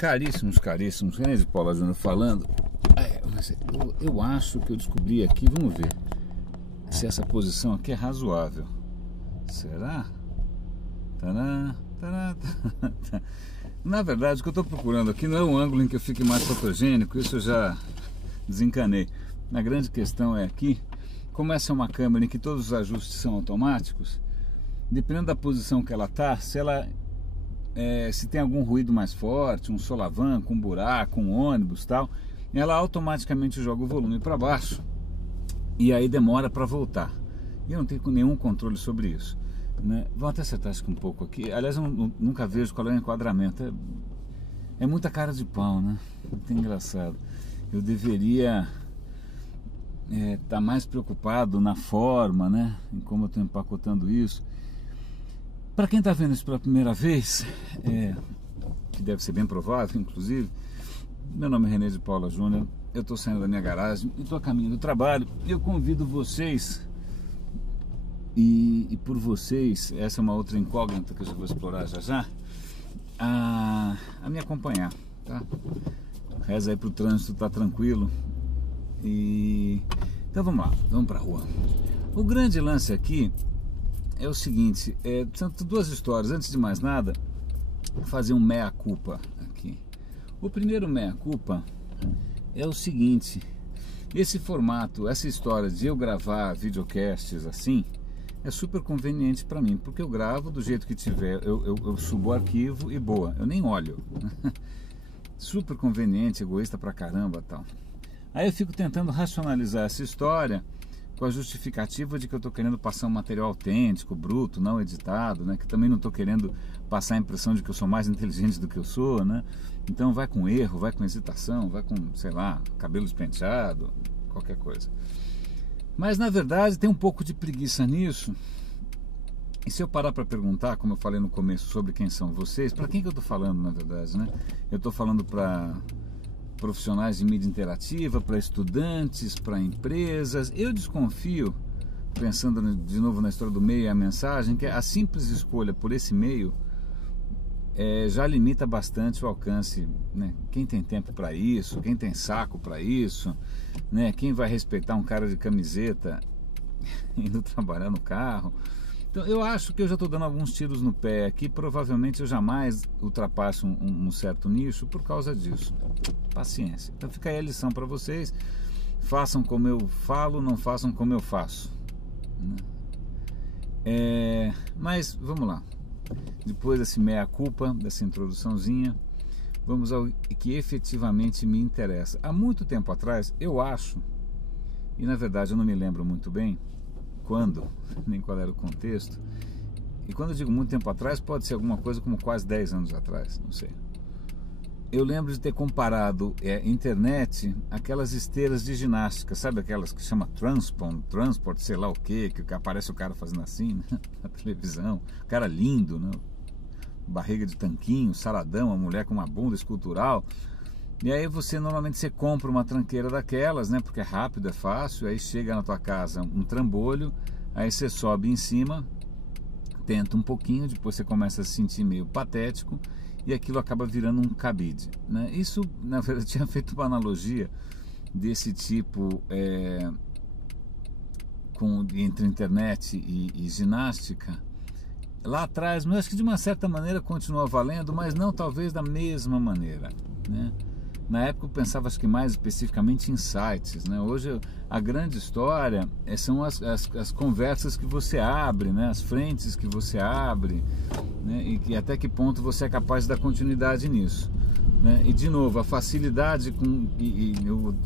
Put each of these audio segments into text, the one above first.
Caríssimos, caríssimos, René de Paula Júnior falando. Eu acho que eu descobri aqui, vamos ver se essa posição aqui é razoável. Será? Tará, tará, tará. Na verdade, o que eu estou procurando aqui não é um ângulo em que eu fique mais fotogênico, isso eu já desencanei. A grande questão é aqui, como essa é uma câmera em que todos os ajustes são automáticos, dependendo da posição que ela está, se tem algum ruído mais forte, um solavanco, um buraco, um ônibus tal, ela automaticamente joga o volume para baixo e aí demora para voltar. E eu não tenho nenhum controle sobre isso, né? Vamos até acertar isso um pouco aqui. Aliás, eu nunca vejo qual é o enquadramento. É muita cara de pau, né? Muito engraçado. Eu deveria estar mais preocupado na forma, né? Em como eu estou empacotando isso. Para quem está vendo isso pela primeira vez, que deve ser bem provável, inclusive, meu nome é René de Paula Júnior, eu estou saindo da minha garagem e estou a caminho do trabalho. E eu convido vocês, e por vocês, essa é uma outra incógnita que eu já vou explorar já, a me acompanhar, tá? Reza aí para o trânsito estar tranquilo. Então vamos lá, vamos para a rua. O grande lance aqui é o seguinte, são duas histórias. Antes de mais nada, vou fazer um mea-culpa aqui. O primeiro mea-culpa é o seguinte: esse formato, essa história de eu gravar videocasts assim, é super conveniente para mim, porque eu gravo do jeito que tiver, eu subo o arquivo e boa, eu nem olho. Super conveniente, egoísta pra caramba tal. Aí eu fico tentando racionalizar essa história com a justificativa de que eu estou querendo passar um material autêntico, bruto, não editado, né? Que também não estou querendo passar a impressão de que eu sou mais inteligente do que eu sou, né? Então vai com erro, vai com hesitação, vai com, sei lá, cabelo despenteado, qualquer coisa. Mas na verdade tem um pouco de preguiça nisso. E se eu parar para perguntar, como eu falei no começo, sobre quem são vocês, para quem que eu estou falando na verdade, né? Eu estou falando para profissionais de mídia interativa, para estudantes, para empresas. Eu desconfio, pensando de novo na história do meio e a mensagem, que a simples escolha por esse meio já limita bastante o alcance, né? Quem tem tempo para isso, quem tem saco para isso, né? Quem vai respeitar um cara de camiseta indo trabalhar no carro. Então eu acho que eu já estou dando alguns tiros no pé aqui. Provavelmente eu jamais ultrapasso um certo nicho por causa disso. Paciência. Então fica aí a lição para vocês. Façam como eu falo, não façam como eu faço, né? Mas vamos lá. Depois desse meia-culpa, dessa introduçãozinha, vamos ao que efetivamente me interessa. Há muito tempo atrás, eu acho, e na verdade eu não me lembro muito bem quando, nem qual era o contexto, e quando eu digo muito tempo atrás, pode ser alguma coisa como quase 10 anos atrás, não sei. Eu lembro de ter comparado internet, aquelas esteiras de ginástica, sabe aquelas que chama transport, sei lá o que aparece o cara fazendo assim, né, na televisão, cara lindo, né? Barriga de tanquinho, saradão, a mulher com uma bunda escultural. E aí normalmente você compra uma tranqueira daquelas, né? Porque é rápido, é fácil. Aí chega na tua casa um trambolho, aí você sobe em cima, tenta um pouquinho, depois você começa a se sentir meio patético e aquilo acaba virando um cabide, né? Isso, na verdade, eu tinha feito uma analogia desse tipo entre internet e ginástica lá atrás, mas acho que de uma certa maneira continua valendo, mas não talvez da mesma maneira, né? Na época eu pensava, acho que mais especificamente em sites, né? Hoje a grande história são as conversas que você abre, né? As frentes que você abre, né? E até que ponto você é capaz de dar continuidade nisso, né? E de novo, a facilidade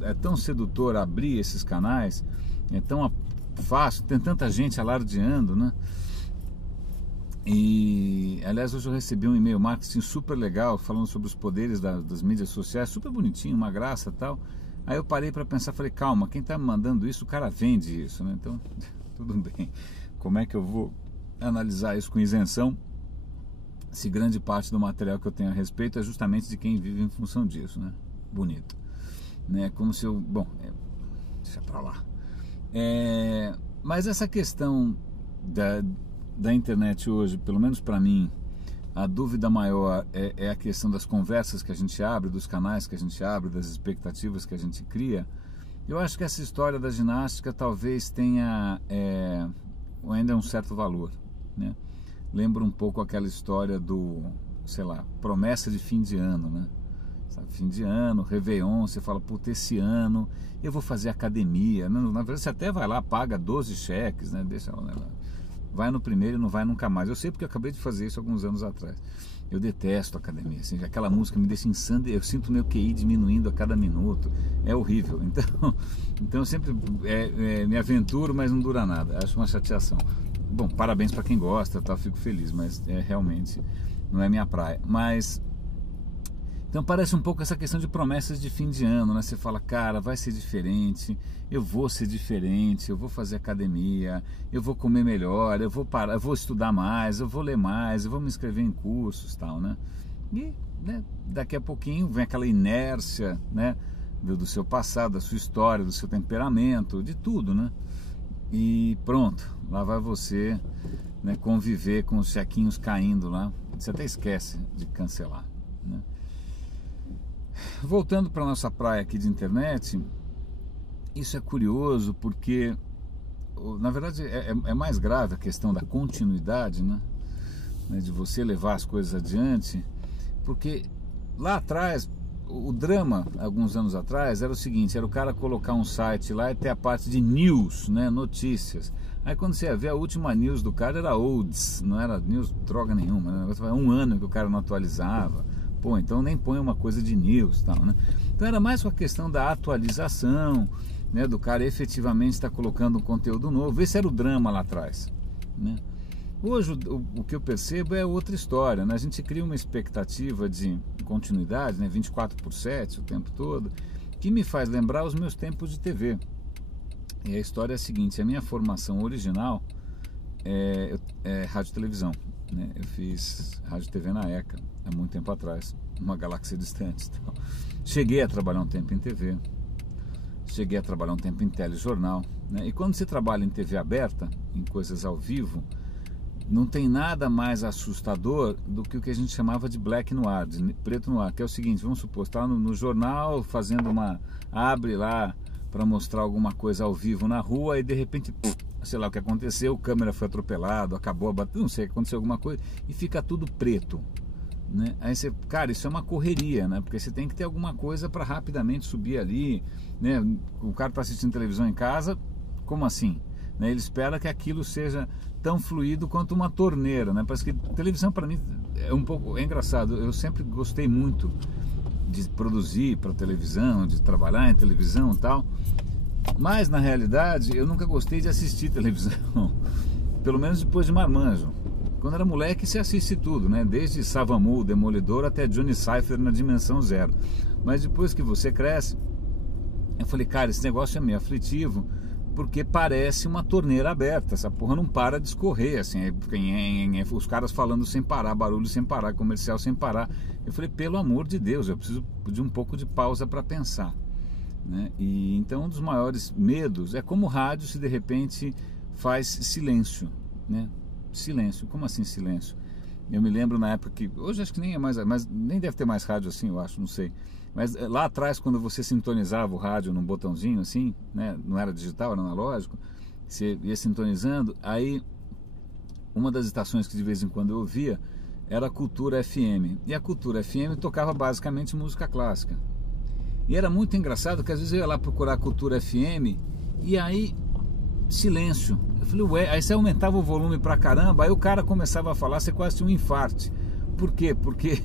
é tão sedutor abrir esses canais, é tão fácil, tem tanta gente alardeando, né? E aliás, hoje eu recebi um e-mail marketing super legal falando sobre os poderes das mídias sociais, super bonitinho, uma graça e tal. Aí eu parei para pensar, falei, calma, quem está me mandando isso, o cara vende isso, né? Então, tudo bem. Como é que eu vou analisar isso com isenção, se grande parte do material que eu tenho a respeito é justamente de quem vive em função disso, né? Bonito, né? Como se eu... Bom, deixa pra lá. Mas essa questão da internet hoje, pelo menos para mim, a dúvida maior é a questão das conversas que a gente abre, dos canais que a gente abre, das expectativas que a gente cria. Eu acho que essa história da ginástica talvez tenha ainda um certo valor, né? Lembra um pouco aquela história do, sei lá, promessa de fim de ano, né? Sabe, fim de ano, Réveillon, você fala, puta, esse ano eu vou fazer academia. Na verdade, você até vai lá, paga 12 cheques, né? Deixa ela, né? Vai no primeiro e não vai nunca mais. Eu sei porque eu acabei de fazer isso alguns anos atrás. Eu detesto academia, assim, aquela música me deixa insano, eu sinto meu QI diminuindo a cada minuto, é horrível. Então eu sempre me aventuro, mas não dura nada, acho uma chateação. Bom, parabéns para quem gosta, tá, fico feliz, mas realmente não é minha praia. Mas então parece um pouco essa questão de promessas de fim de ano, né? Você fala, cara, vai ser diferente, eu vou ser diferente, eu vou fazer academia, eu vou comer melhor, eu vou parar, eu vou estudar mais, eu vou ler mais, eu vou me inscrever em cursos, tal, né? E, né, daqui a pouquinho vem aquela inércia, né, do seu passado, da sua história, do seu temperamento, de tudo, né? E pronto, lá vai você, né, conviver com os chequinhos caindo lá, você até esquece de cancelar, né? Voltando para a nossa praia aqui de internet, isso é curioso porque, na verdade, é mais grave a questão da continuidade, né? De você levar as coisas adiante, porque lá atrás, o drama, alguns anos atrás, era o seguinte, era o cara colocar um site lá e ter a parte de news, né? Notícias. Aí quando você ia ver, a última news do cara era olds, não era news droga nenhuma, né? Era um ano que o cara não atualizava. Pô, então nem põe uma coisa de news, tal, né? Então era mais uma questão da atualização, né, do cara efetivamente estar colocando um conteúdo novo. Esse era o drama lá atrás, né? Hoje o que eu percebo é outra história, né? A gente cria uma expectativa de continuidade, né, 24/7 o tempo todo, que me faz lembrar os meus tempos de TV. E a história é a seguinte, a minha formação original é rádio e televisão, né? Eu fiz rádio e TV na ECA, há muito tempo atrás, uma galáxia distante. Então, cheguei a trabalhar um tempo em TV, cheguei a trabalhar um tempo em telejornal, né? E quando você trabalha em TV aberta, em coisas ao vivo, não tem nada mais assustador do que o que a gente chamava de black noir, de preto noir, que é o seguinte, vamos supor, está no jornal fazendo abre lá para mostrar alguma coisa ao vivo na rua e de repente, sei lá o que aconteceu, a câmera foi atropelada, acabou a bateria, não sei, aconteceu alguma coisa e fica tudo preto, né? Aí você, cara, isso é uma correria, né? Porque você tem que ter alguma coisa para rapidamente subir ali, né? O cara está assistindo televisão em casa, como assim? Né? Ele espera que aquilo seja tão fluido quanto uma torneira, né? Parece que televisão para mim é engraçado. Eu sempre gostei muito de produzir para televisão, de trabalhar em televisão e tal, mas na realidade eu nunca gostei de assistir televisão, pelo menos depois de Marmanjo. Quando era moleque você assiste tudo, né? Desde Savamu, Demolidor até Johnny Cypher na Dimensão Zero. Mas depois que você cresce, eu falei, cara, esse negócio é meio aflitivo, porque parece uma torneira aberta, essa porra não para de escorrer, assim, os caras falando sem parar, barulho sem parar, comercial sem parar. Eu falei, pelo amor de Deus, eu preciso de um pouco de pausa para pensar, né? E então um dos maiores medos é como o rádio se de repente faz silêncio, né? Silêncio, como assim silêncio? Eu me lembro na época que, hoje acho que nem é mais, mas nem deve ter mais rádio assim, eu acho, não sei. Mas lá atrás, quando você sintonizava o rádio num botãozinho assim, né, não era digital, era analógico, você ia sintonizando, aí uma das estações que de vez em quando eu ouvia era a Cultura FM. E a Cultura FM tocava basicamente música clássica. E era muito engraçado que às vezes eu ia lá procurar a Cultura FM e aí silêncio. Eu falei, ué, aí você aumentava o volume pra caramba, aí o cara começava a falar, você quase tinha um infarte. Por quê? Porque,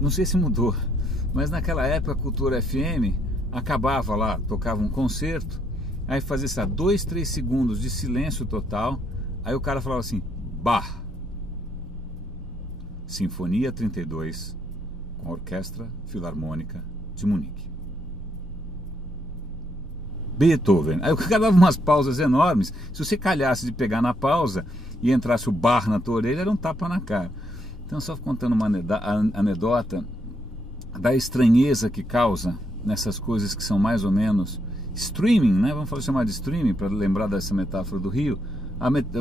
não sei se mudou, mas naquela época a Cultura FM acabava lá, tocava um concerto, aí fazia, sei lá, 2, 3 segundos de silêncio total, aí o cara falava assim, Bach, Sinfonia 32, com a Orquestra Filarmônica de Munique. Beethoven. Aí o cara dava umas pausas enormes, se você calhasse de pegar na pausa e entrasse o Bach na tua orelha, era um tapa na cara. Então, só contando uma anedota da estranheza que causa nessas coisas que são mais ou menos streaming, né? Vamos chamar de streaming para lembrar dessa metáfora do Rio,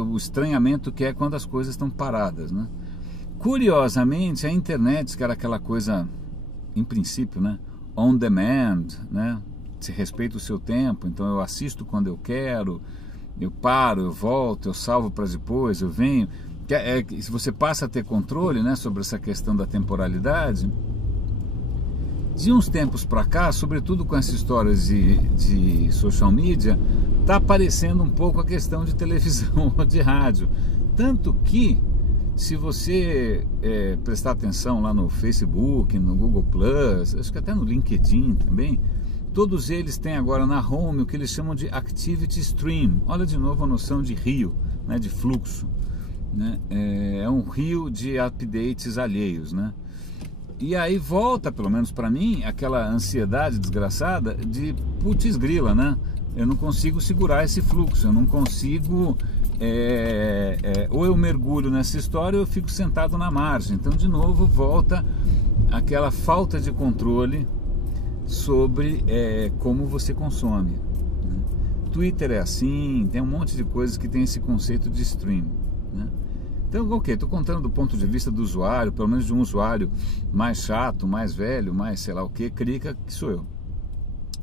o estranhamento que é quando as coisas estão paradas, né? Curiosamente, a internet, que era aquela coisa, em princípio, né, on demand, né, se respeita o seu tempo, então eu assisto quando eu quero, eu paro, eu volto, eu salvo para depois, eu venho. Se você passa a ter controle, né, sobre essa questão da temporalidade, de uns tempos para cá, sobretudo com essa história de social media, está aparecendo um pouco a questão de televisão ou de rádio. Tanto que, se você prestar atenção lá no Facebook, no Google+, acho que até no LinkedIn também, todos eles têm agora na home o que eles chamam de Activity Stream. Olha de novo a noção de rio, né, de fluxo. Né? É um rio de updates alheios, né? E aí volta, pelo menos para mim, aquela ansiedade desgraçada de putz grila, né? Eu não consigo segurar esse fluxo, eu não consigo... ou eu mergulho nessa história ou eu fico sentado na margem. Então, de novo, volta aquela falta de controle sobre como você consome. Né? Twitter é assim, tem um monte de coisas que tem esse conceito de stream. Né? Então, ok, estou contando do ponto de vista do usuário, pelo menos de um usuário mais chato, mais velho, mais sei lá o que, clica, que sou eu.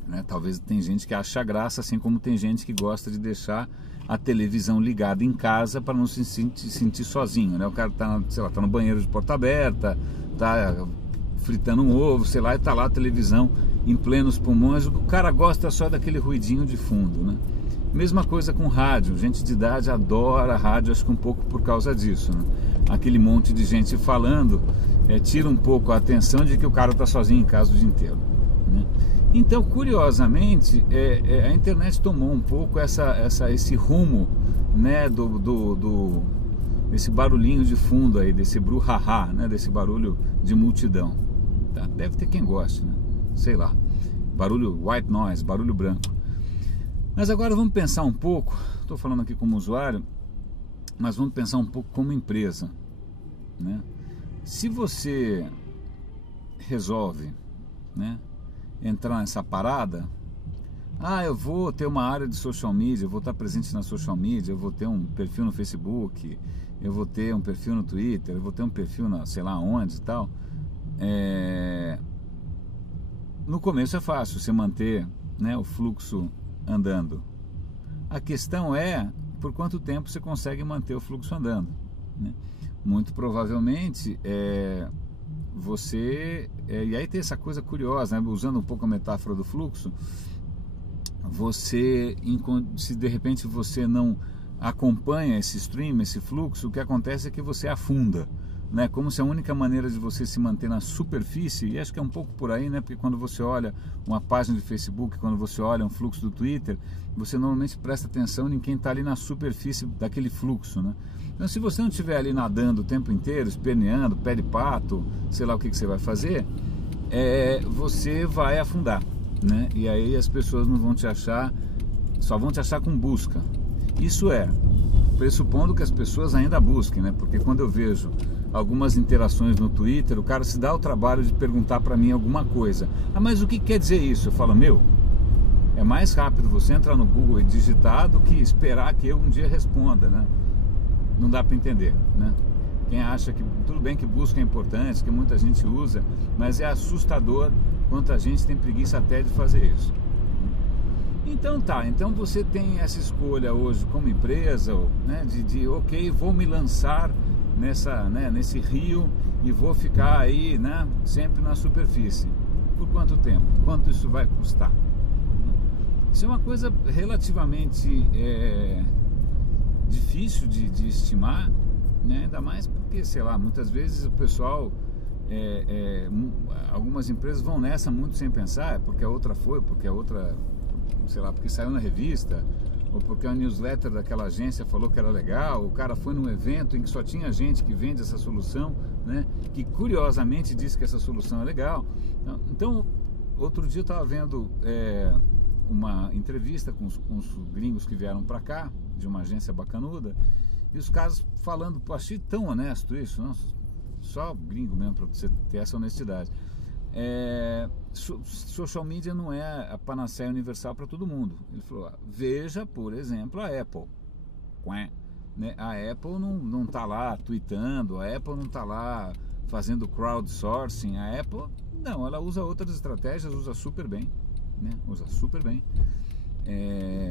Né? Talvez tem gente que acha graça, assim como tem gente que gosta de deixar a televisão ligada em casa para não se sentir sozinho. Né? O cara está, sei lá, tá no banheiro de porta aberta, está fritando um ovo, sei lá, e está lá a televisão em plenos pulmões. O cara gosta só daquele ruidinho de fundo. Né? Mesma coisa com rádio, gente de idade adora rádio, acho que um pouco por causa disso, né? Aquele monte de gente falando tira um pouco a atenção de que o cara está sozinho em casa o dia inteiro, né? Então, curiosamente, a internet tomou um pouco esse rumo, né, desse barulhinho de fundo aí, desse brouhaha, né, desse barulho de multidão. Tá? Deve ter quem goste, né? Sei lá, barulho white noise, barulho branco. Mas agora vamos pensar um pouco, estou falando aqui como usuário, mas vamos pensar um pouco como empresa, né? Se você resolve, né, entrar nessa parada, eu vou ter uma área de social media, eu vou estar presente na social media, eu vou ter um perfil no Facebook, eu vou ter um perfil no Twitter, eu vou ter um perfil na sei lá onde e tal. No começo é fácil você manter, né, o fluxo andando. A questão é por quanto tempo você consegue manter o fluxo andando, né? Muito provavelmente você e aí tem essa coisa curiosa, né? Usando um pouco a metáfora do fluxo, se de repente você não acompanha esse stream, esse fluxo, o que acontece é que você afunda, né? Como se a única maneira de você se manter na superfície, e acho que é um pouco por aí, né? Porque quando você olha uma página de Facebook, quando você olha um fluxo do Twitter, você normalmente presta atenção em quem está ali na superfície daquele fluxo, né? Então, se você não estiver ali nadando o tempo inteiro, esperneando, pé de pato, sei lá o que você vai fazer, você vai afundar, né? E aí as pessoas não vão te achar, só vão te achar com busca. Isso pressupondo que as pessoas ainda busquem, né? Porque quando eu vejo algumas interações no Twitter, o cara se dá o trabalho de perguntar para mim alguma coisa. Mas o que quer dizer isso? Eu falo, é mais rápido você entrar no Google e digitar do que esperar que eu um dia responda, né? Não dá para entender, né? Quem acha que tudo bem que busca é importante, que muita gente usa, mas é assustador quanta gente tem preguiça até de fazer isso. Então você tem essa escolha hoje como empresa, né, ok, vou me lançar nesse rio e vou ficar aí, né, sempre na superfície. Por quanto tempo? Quanto isso vai custar? Isso é uma coisa relativamente difícil de estimar, né? Ainda mais porque, sei lá, muitas vezes o pessoal, algumas empresas vão nessa muito sem pensar, porque a outra foi, porque a outra, sei lá, porque saiu na revista, ou porque a newsletter daquela agência falou que era legal, o cara foi num evento em que só tinha gente que vende essa solução, né, que curiosamente disse que essa solução é legal. Então outro dia eu estava vendo uma entrevista com os gringos que vieram para cá, de uma agência bacanuda, e os caras falando, pô, achei tão honesto isso, não? Só gringo mesmo para você ter essa honestidade. Social media não é a panaceia universal para todo mundo. Ele falou, veja, por exemplo, a Apple. né? A Apple não tá lá tweetando, a Apple não tá lá fazendo crowdsourcing, a Apple não, ela usa outras estratégias, usa super bem, né? Usa super bem.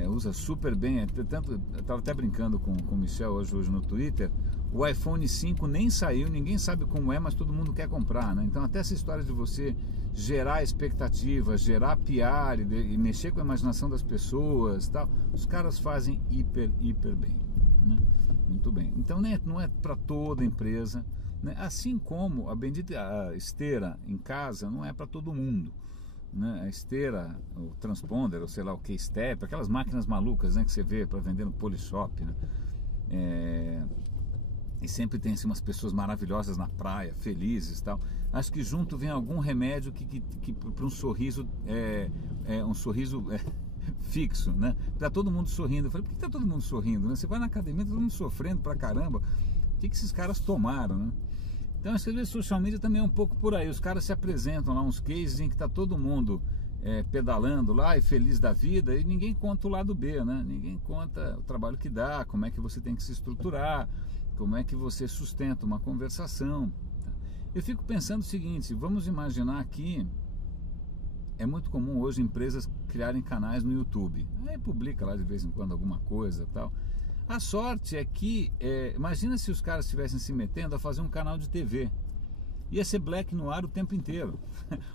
Usa super bem, tanto, eu estava até brincando com o Michel hoje no Twitter, o iPhone 5 nem saiu, ninguém sabe como é, mas todo mundo quer comprar, né? Então até essa história de você gerar expectativa, gerar PR e mexer com a imaginação das pessoas, tal, os caras fazem hiper bem, né? Muito bem. Então não é para toda empresa, né? Assim como a bendita esteira em casa não é para todo mundo, né? A esteira, o transponder, ou sei lá o que, step, aquelas máquinas malucas, né, que você vê para vender no Polishop, né? E sempre tem assim, umas pessoas maravilhosas na praia, felizes e tal. Acho que junto vem algum remédio que para um sorriso um sorriso fixo, né? Tá todo mundo sorrindo. Eu falei, por que tá todo mundo sorrindo, né? Você vai na academia, todo mundo sofrendo pra caramba. O que esses caras tomaram, né? Então acho que às vezes social media também é um pouco por aí. Os caras se apresentam lá uns cases em que tá todo mundo pedalando lá e feliz da vida, e ninguém conta o lado B, né? Ninguém conta o trabalho que dá, como é que você tem que se estruturar, como é que você sustenta uma conversação. Eu fico pensando o seguinte, vamos imaginar aqui, é muito comum hoje empresas criarem canais no YouTube, aí publica lá de vez em quando alguma coisa e tal. A sorte é que, imagina se os caras estivessem se metendo a fazer um canal de TV, ia ser black no ar o tempo inteiro,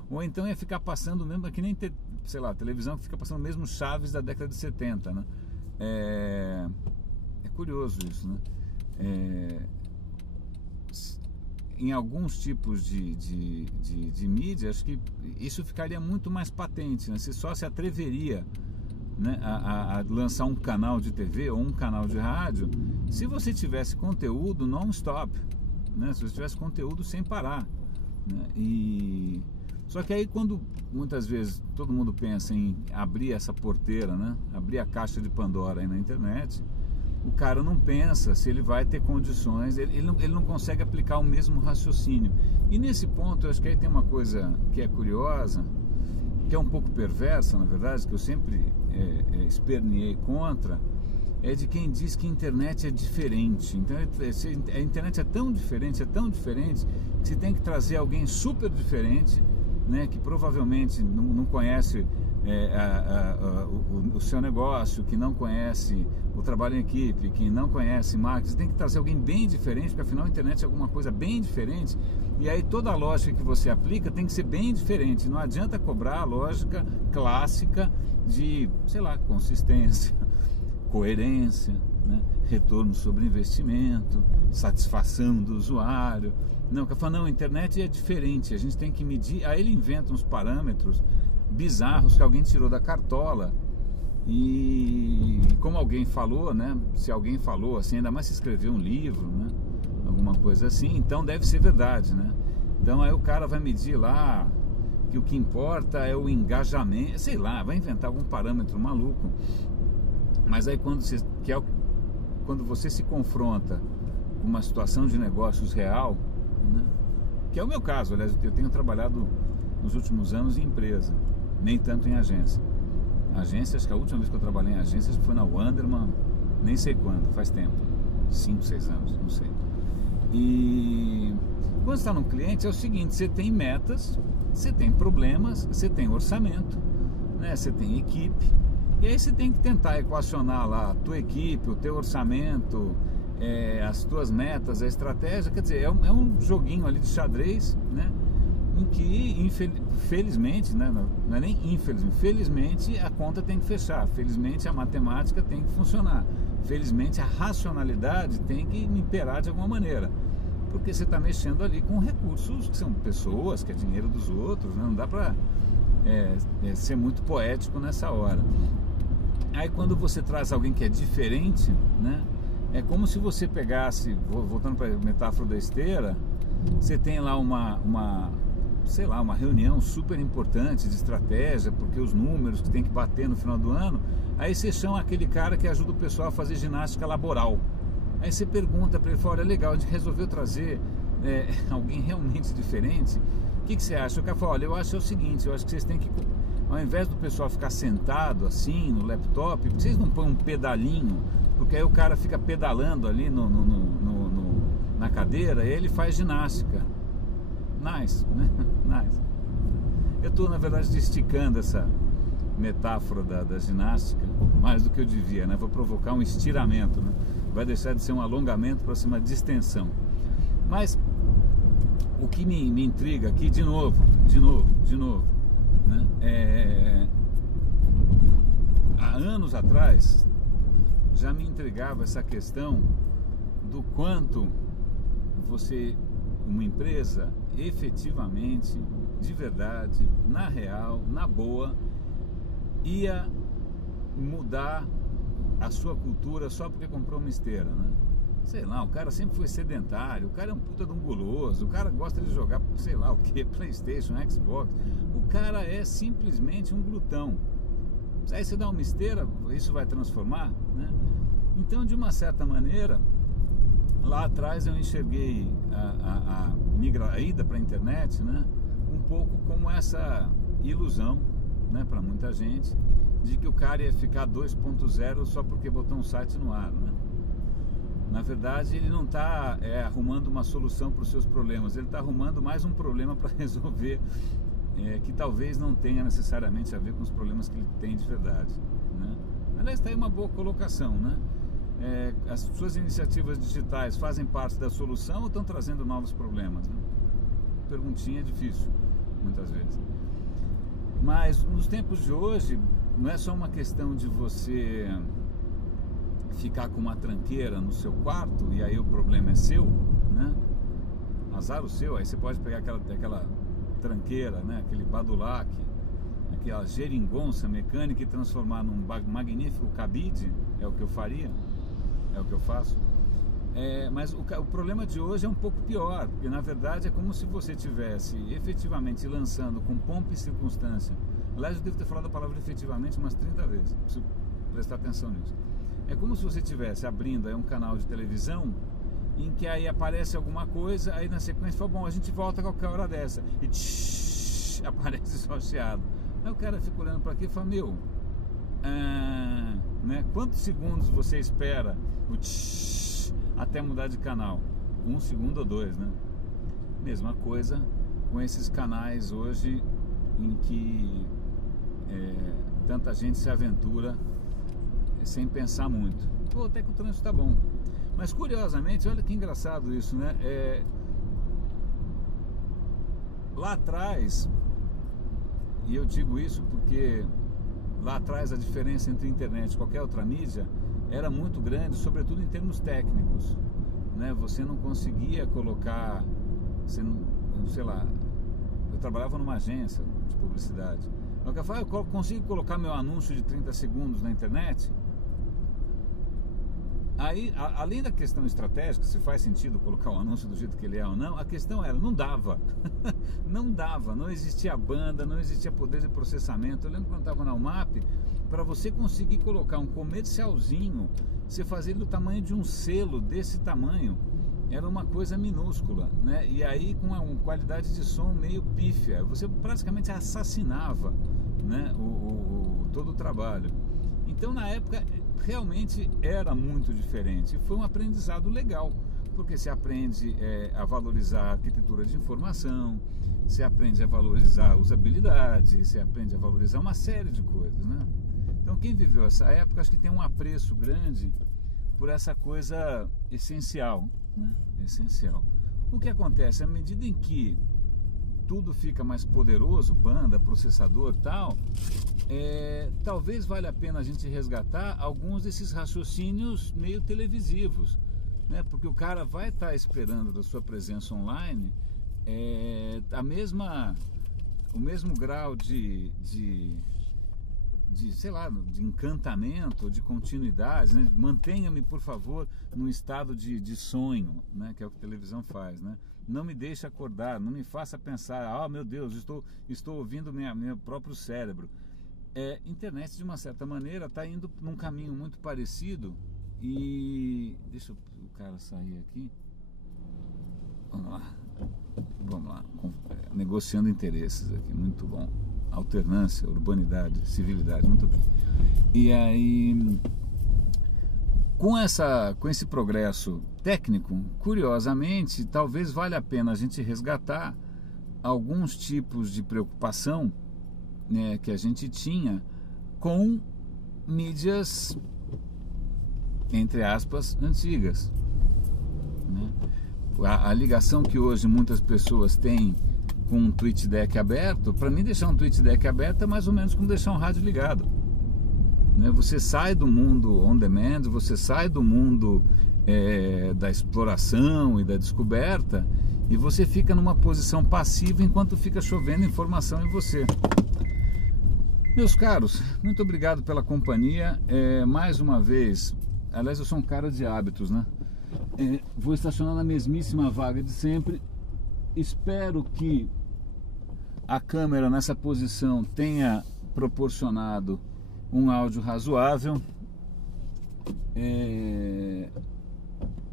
ou então ia ficar passando mesmo, que nem, sei lá, televisão que fica passando mesmo Chaves da década de 70, né? É curioso isso, né? Em alguns tipos de mídia, acho que isso ficaria muito mais patente, né? Você só se atreveria, né, a lançar um canal de TV ou um canal de rádio se você tivesse conteúdo non-stop, né? Se você tivesse conteúdo sem parar, né? Só que aí quando muitas vezes todo mundo pensa em abrir essa porteira, né? Abrir a caixa de Pandora aí na internet, o cara não pensa se ele vai ter condições, ele não consegue aplicar o mesmo raciocínio. E nesse ponto eu acho que aí tem uma coisa que é curiosa, que é um pouco perversa, na verdade, que eu sempre esperneei contra, é de quem diz que a internet é diferente. Então a internet é tão diferente, que você tem que trazer alguém super diferente, né, que provavelmente não conhece o seu negócio, que não conhece o trabalho em equipe, que não conhece marketing. Você tem que trazer alguém bem diferente, porque afinal a internet é alguma coisa bem diferente, e aí toda a lógica que você aplica tem que ser bem diferente. Não adianta cobrar a lógica clássica de, sei lá, consistência, coerência, né? Retorno sobre investimento, satisfação do usuário. Não, que fala, não, a internet é diferente, a gente tem que medir. Aí ele inventa uns parâmetros bizarros que alguém tirou da cartola, e como alguém falou, né? Se alguém falou assim, ainda mais se escreveu um livro, né? Alguma coisa assim, então deve ser verdade, né? Então aí o cara vai medir lá que o que importa é o engajamento, sei lá, vai inventar algum parâmetro maluco. Mas aí quando você se confronta com uma situação de negócios real, né? Que é o meu caso, aliás, eu tenho trabalhado nos últimos anos em empresa, nem tanto em agência. Agência, acho que a última vez que eu trabalhei em agência foi na Wanderman, nem sei quando, faz tempo, 5, 6 anos, não sei. E quando você está no cliente é o seguinte, você tem metas, você tem problemas, você tem orçamento, né? Você tem equipe, e aí você tem que tentar equacionar lá a tua equipe, o teu orçamento, as tuas metas, a estratégia. Quer dizer, é um joguinho ali de xadrez, né? Em que, felizmente, né? Não é nem infelizmente, felizmente a conta tem que fechar, felizmente a matemática tem que funcionar, felizmente a racionalidade tem que imperar de alguma maneira, porque você está mexendo ali com recursos que são pessoas, que é dinheiro dos outros, né? Não dá para ser muito poético nessa hora. Aí quando você traz alguém que é diferente, né? É como se você pegasse, voltando para a metáfora da esteira, você tem lá uma reunião super importante de estratégia, porque os números que tem que bater no final do ano, aí você chama aquele cara que ajuda o pessoal a fazer ginástica laboral. Aí você pergunta para ele, fala, olha, legal, a gente resolveu trazer alguém realmente diferente, o que você acha? O cara fala, olha, eu acho o seguinte, eu acho que vocês têm que, ao invés do pessoal ficar sentado assim no laptop, vocês não põem um pedalinho Porque aí o cara fica pedalando ali na cadeira e ele faz ginástica. Nice, né? Nice. Eu estou, na verdade, esticando essa metáfora da ginástica mais do que eu devia, né? Vou provocar um estiramento, né? Vai deixar de ser um alongamento para ser uma distensão. Mas o que me intriga aqui, de novo, né? Há anos atrás já me intrigava essa questão do quanto uma empresa efetivamente, de verdade, na real, na boa, ia mudar a sua cultura só porque comprou uma esteira, né? Sei lá, o cara sempre foi sedentário, o cara é um puta de um guloso, o cara gosta de jogar, sei lá o que, PlayStation, Xbox, o cara é simplesmente um glutão. Aí você dá uma esteira, isso vai transformar, né? Então, de uma certa maneira, lá atrás eu enxerguei a ida para a internet, né, um pouco como essa ilusão, né, para muita gente, de que o cara ia ficar 2.0 só porque botou um site no ar, né? Na verdade, ele não está arrumando uma solução para os seus problemas, ele está arrumando mais um problema para resolver, que talvez não tenha necessariamente a ver com os problemas que ele tem de verdade, né? Aliás, está aí uma boa colocação, né? As suas iniciativas digitais fazem parte da solução ou estão trazendo novos problemas, né? Perguntinha difícil, muitas vezes. Mas nos tempos de hoje, não é só uma questão de você ficar com uma tranqueira no seu quarto e aí o problema é seu, né? Azar o seu, aí você pode pegar aquela tranqueira, né? Aquele badulac, aquela geringonça mecânica e transformar num magnífico cabide. É o que eu faria, é o que eu faço. Mas o problema de hoje é um pouco pior, porque na verdade é como se você estivesse efetivamente lançando com pompa e circunstância. Aliás, eu devo ter falado a palavra efetivamente umas 30 vezes, preciso prestar atenção nisso. É como se você estivesse abrindo aí um canal de televisão em que aí aparece alguma coisa, aí na sequência fala, bom, a gente volta a qualquer hora dessa, e tsh, aparece só o chiado. Aí o cara fica olhando para aqui e fala, meu, né, quantos segundos você espera o tsh, até mudar de canal? 1 segundo ou 2, né? Mesma coisa com esses canais hoje em que tanta gente se aventura sem pensar muito. Pô, até que o trânsito tá bom. Mas curiosamente, olha que engraçado isso, né? Lá atrás, e eu digo isso porque lá atrás a diferença entre internet e qualquer outra mídia era muito grande, sobretudo em termos técnicos, né? Você não conseguia colocar, sei lá, eu trabalhava numa agência de publicidade. Eu falei, eu consigo colocar meu anúncio de 30 segundos na internet? Aí, além da questão estratégica, se faz sentido colocar o anúncio do jeito que ele é ou não, a questão era, não dava. Não dava, não existia banda, não existia poder de processamento. Eu lembro quando eu estava na UMAP, para você conseguir colocar um comercialzinho, você fazia ele do tamanho de um selo desse tamanho, era uma coisa minúscula, né? E aí com uma qualidade de som meio pífia, você praticamente assassinava, né, todo o trabalho. Então na época realmente era muito diferente, e foi um aprendizado legal, porque você aprende a valorizar a arquitetura de informação, você aprende a valorizar a usabilidade, você aprende a valorizar uma série de coisas, né? Então quem viveu essa época acho que tem um apreço grande por essa coisa essencial, né? Essencial. O que acontece à medida em que tudo fica mais poderoso, banda, processador, tal, talvez valha a pena a gente resgatar alguns desses raciocínios meio televisivos, né? Porque o cara vai estar esperando da sua presença online o mesmo grau de sei lá, de encantamento, de continuidade, né? Mantenha-me, por favor, num estado de sonho, né? Que é o que a televisão faz, né? Não me deixe acordar, não me faça pensar, meu Deus, estou ouvindo meu próprio cérebro. Internet, de uma certa maneira, está indo num caminho muito parecido. E deixa o cara sair aqui. Vamos lá, negociando interesses aqui, muito bom. Alternância, urbanidade, civilidade, muito bem. E aí, Com esse progresso técnico, curiosamente, talvez valha a pena a gente resgatar alguns tipos de preocupação, né, que a gente tinha com mídias, entre aspas, antigas, né? A ligação que hoje muitas pessoas têm com um TweetDeck aberto, para mim deixar um TweetDeck aberto é mais ou menos como deixar um rádio ligado, né? Você sai do mundo on demand, você sai do mundo da exploração e da descoberta, e você fica numa posição passiva enquanto fica chovendo informação em você. Meus caros, muito obrigado pela companhia. Mais uma vez, aliás, eu sou um cara de hábitos, né? Vou estacionar na mesmíssima vaga de sempre. Espero que a câmera nessa posição tenha proporcionado um áudio razoável.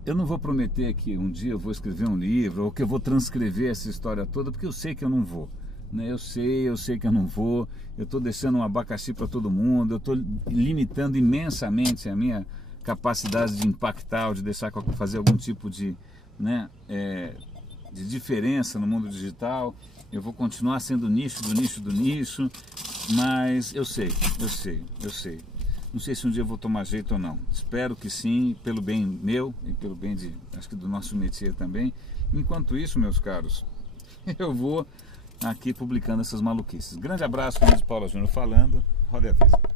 Eu não vou prometer que um dia eu vou escrever um livro ou que eu vou transcrever essa história toda, porque eu sei que eu não vou, né? Eu sei que eu não vou. Eu estou deixando um abacaxi para todo mundo. Eu estou limitando imensamente a minha capacidade de impactar ou de deixar fazer algum tipo de, né, de diferença no mundo digital. Eu vou continuar sendo nicho do nicho do nicho, mas eu sei. Não sei se um dia eu vou tomar jeito ou não. Espero que sim, pelo bem meu e pelo bem acho que do nosso métier também. Enquanto isso, meus caros, eu vou aqui publicando essas maluquices. Grande abraço, Luiz Paulo Júnior falando. Roda a vista.